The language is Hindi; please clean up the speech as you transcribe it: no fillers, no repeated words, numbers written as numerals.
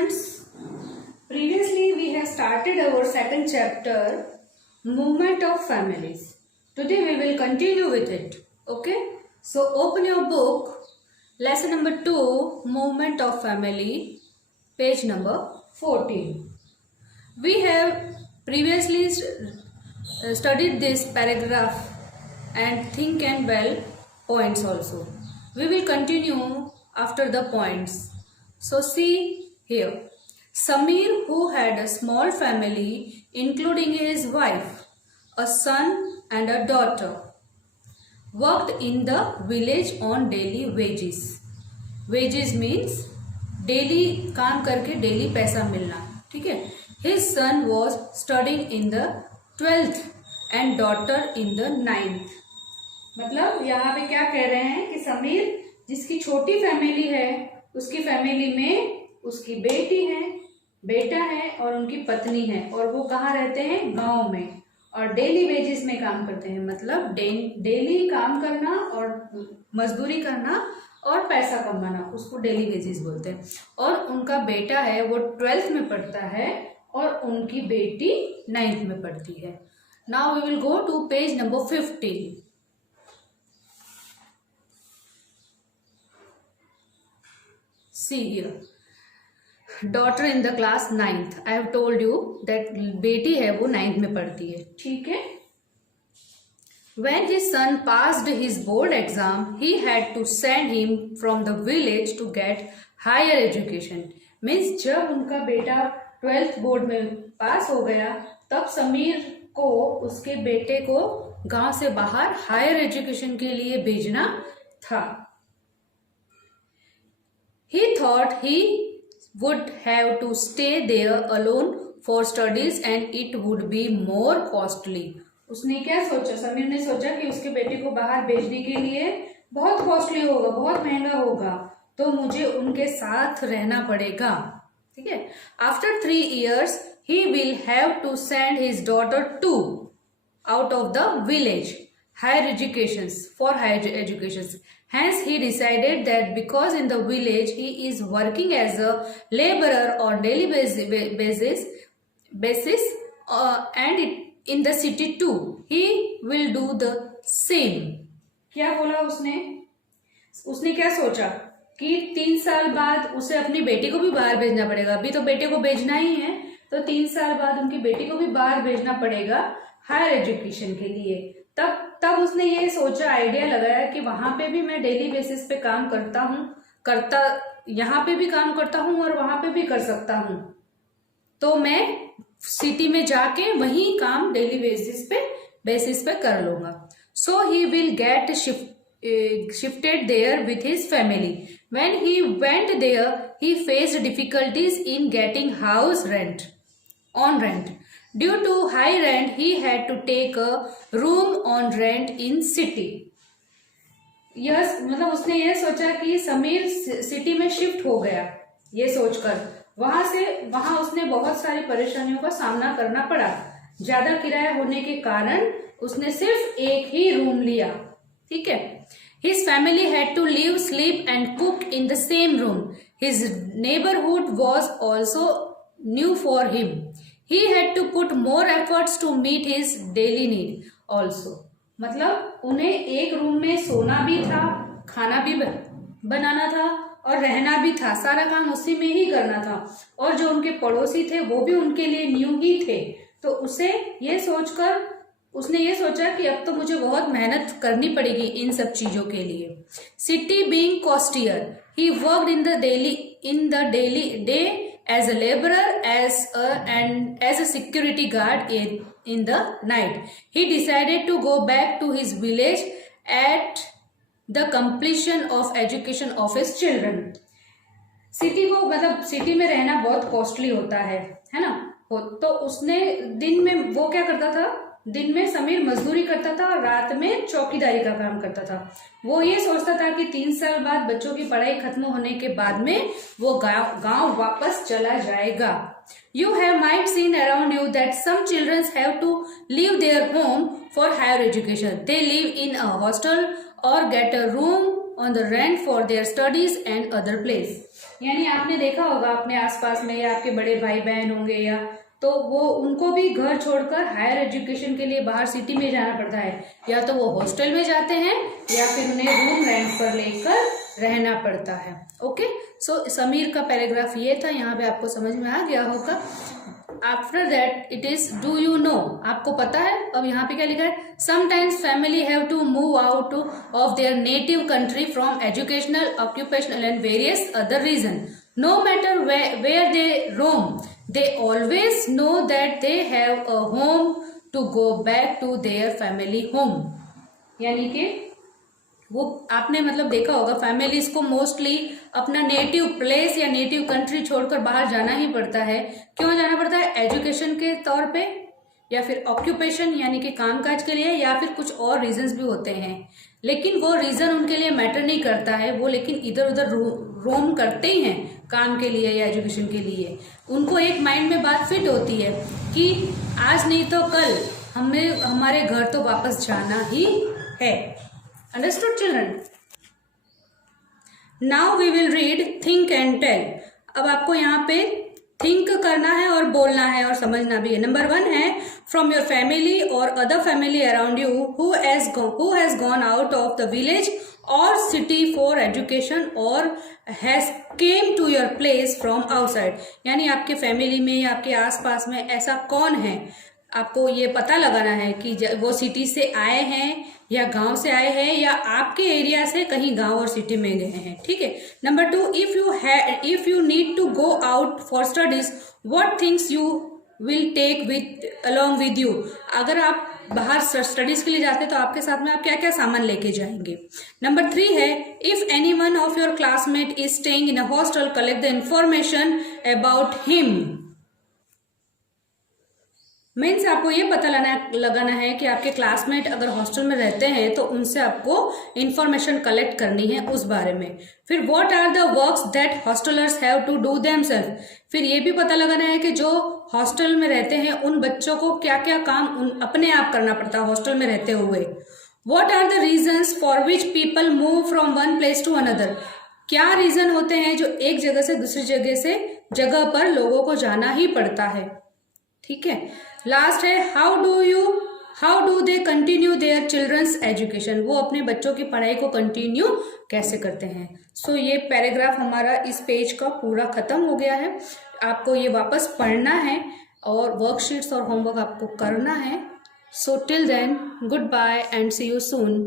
students, previously we have started our second chapter, Movement of Families. Today we will continue with it. Okay, so open your book, lesson number 2, Movement of Family, page number 14. We have previously studied this paragraph and think and well points also. We will continue after the points. So see here. Samir, who had a small family including his wife, a son and a daughter, worked in the village on daily wages. Wages means daily काम करके daily पैसा मिलना, ठीक है. His son was studying in the 12th and daughter in the 9th. मतलब यहाँ पे क्या कह रहे हैं कि समीर जिसकी छोटी फैमिली है, उसकी फैमिली में उसकी बेटी है, बेटा है और उनकी पत्नी है, और वो कहाँ रहते हैं? गांव में, और डेली वेजेस में काम करते हैं. मतलब डेली काम करना और मजदूरी करना और पैसा कमाना, उसको डेली वेजेस बोलते हैं. और उनका बेटा है वो 12th में पढ़ता है और उनकी बेटी 9th में पढ़ती है. Now we will go to page number 15. See here, daughter in the class 9th. I have told you that बेटी है वो 9th में पढ़ती है, ठीक है. When his son passed his board exam, he had to send him from the village to get higher education. Means जब उनका बेटा 12th बोर्ड में पास हो गया, तब समीर को उसके बेटे को गांव से बाहर हायर एजुकेशन के लिए भेजना था. He thought he would have to stay there alone for studies and it would be more costly. उसने क्या सोचा? समीर ने सोचा कि उसके बेटे को बाहर भेजने के लिए बहुत कॉस्टली होगा, बहुत महंगा होगा, तो मुझे उनके साथ रहना पड़ेगा, ठीक है. After 3 years, he will have to send his daughter to out of the village higher educations for higher educations. Hence, he decided that because in the village he is working as a laborer on daily basis, and in the city too, he will do the same. क्या बोला उसने? उसने क्या सोचा कि 3 साल बाद उसे अपनी बेटी को भी बाहर भेजना पड़ेगा. अभी तो बेटे को भेजना ही है, तो 3 साल बाद उनकी बेटी को भी बाहर भेजना पड़ेगा हायर एजुकेशन के लिए. तब उसने ये सोचा, आइडिया लगाया कि वहां पे भी मैं डेली बेसिस पे काम यहाँ पे भी काम करता हूँ और वहां पे भी कर सकता हूँ, तो मैं सिटी में जाके वही काम डेली बेसिस पे कर लूंगा. So he will get shifted there with his family. When he went there, he faced difficulties in getting house on rent. Due to high rent, he had to take a room on rent in city. यह मतलब उसने ये सोचा कि समीर सिटी में शिफ्ट हो गया, ये सोचकर वहां उसने बहुत सारी परेशानियों का सामना करना पड़ा. ज्यादा किराया होने के कारण उसने सिर्फ एक ही रूम लिया, ठीक है. His family had to live, sleep and cook in the same room. His neighborhood was also new for him. He had to put more efforts to meet his daily need also. मतलब उन्हें एक रूम में सोना भी था, खाना भी बनाना था और रहना भी था. सारा काम उसी में ही करना था. और जो उनके पड़ोसी थे वो भी उनके लिए न्यू ही थे. तो उसने ये सोचा कि अब तो मुझे बहुत मेहनत करनी पड़ेगी इन सब चीजों के लिए. City being costlier, he worked in the daily day as a laborer and as a security guard in the night. He decided to go back to his village at the completion of education of his children. City में रहना बहुत कॉस्टली होता है ना. तो उसने दिन में वो क्या करता था? दिन में समीर मजदूरी करता था और रात में चौकीदारी का काम करता था. वो ये सोचता था कि 3 साल बाद बच्चों की पढ़ाई खत्म होने के बाद में वो गांव वापस चला जाएगा. You might seen around you that some children have to leave their home for higher education. They live in a hostel or get a room on the rent for their studies and other place. यानी आपने देखा होगा अपने आसपास में या आपके बड़े भाई बहन होंगे या तो वो उनको भी घर छोड़कर हायर एजुकेशन के लिए बाहर सिटी में जाना पड़ता है, या तो वो हॉस्टल में जाते हैं या फिर उन्हें रूम रेंट पर लेकर रहना पड़ता है। ओके, सो समीर का पैराग्राफ ये था, यहाँ पे आपको समझ में आ गया होगा। After that it is do you know, आपको पता है। अब यहाँ पे क्या लिखा है, sometimes family have to move out of their native country from educational, occupational and various other reason. No matter where they roam, they always know that they have a home to go back to their family home. यानी कि वो आपने मतलब देखा होगा फैमिलीज को मोस्टली अपना नेटिव प्लेस या नेटिव कंट्री छोड़कर बाहर जाना ही पड़ता है। क्यों जाना पड़ता है? एजुकेशन के तौर पे या फिर ऑक्यूपेशन यानी कि कामकाज के लिए, या फिर कुछ और रीजंस भी होते हैं, लेकिन वो रीजन उनके लिए मैटर नहीं करता है। वो लेकिन इधर उधर रोम करते ही हैं काम के लिए या एजुकेशन के लिए। उनको एक माइंड में बात फिट होती है कि आज नहीं तो कल हमें हमारे घर तो वापस जाना ही है। Understood children? Now we will read think and tell. अब आपको यहाँ पे थिंक करना है और बोलना है और समझना भी है। नंबर 1 है, फ्रॉम योर फैमिली और other family around you who has gone out of the village और सिटी फॉर एजुकेशन और has came to your place from outside. यानी आपके फैमिली में या आपके आसपास में ऐसा कौन है, आपको ये पता लगाना है कि वो सिटी से आए हैं या गांव से आए हैं या आपके एरिया से कहीं गांव और सिटी में गए हैं। ठीक है। Number 2, if you need to go out for studies what things you will take with along with you. अगर आप बाहर स्टडीज के लिए जाते हैं तो आपके साथ में आप क्या क्या सामान लेके जाएंगे। नंबर 3 है, if any one of your classmate is staying in a hostel collect the information about him. Means आपको ये पता लगाना है कि आपके क्लासमेट अगर हॉस्टल में रहते हैं तो उनसे आपको इंफॉर्मेशन कलेक्ट करनी है उस बारे में। फिर what are the works that hostellers have to do themself. फिर ये भी पता लगाना है कि जो हॉस्टल में रहते हैं उन बच्चों को क्या क्या काम अपने आप करना पड़ता है हॉस्टल में रहते हुए। What are the reasons for which people move from one place to another. क्या रीजन होते हैं जो एक जगह से दूसरी जगह पर लोगों को जाना ही पड़ता है। ठीक है। लास्ट है, how do they continue their children's education. वो अपने बच्चों की पढ़ाई को कंटिन्यू कैसे करते हैं। सो ये पैराग्राफ हमारा इस पेज का पूरा खत्म हो गया है। आपको ये वापस पढ़ना है और वर्कशीट्स और होमवर्क आपको करना है। So till then good bye and see you soon.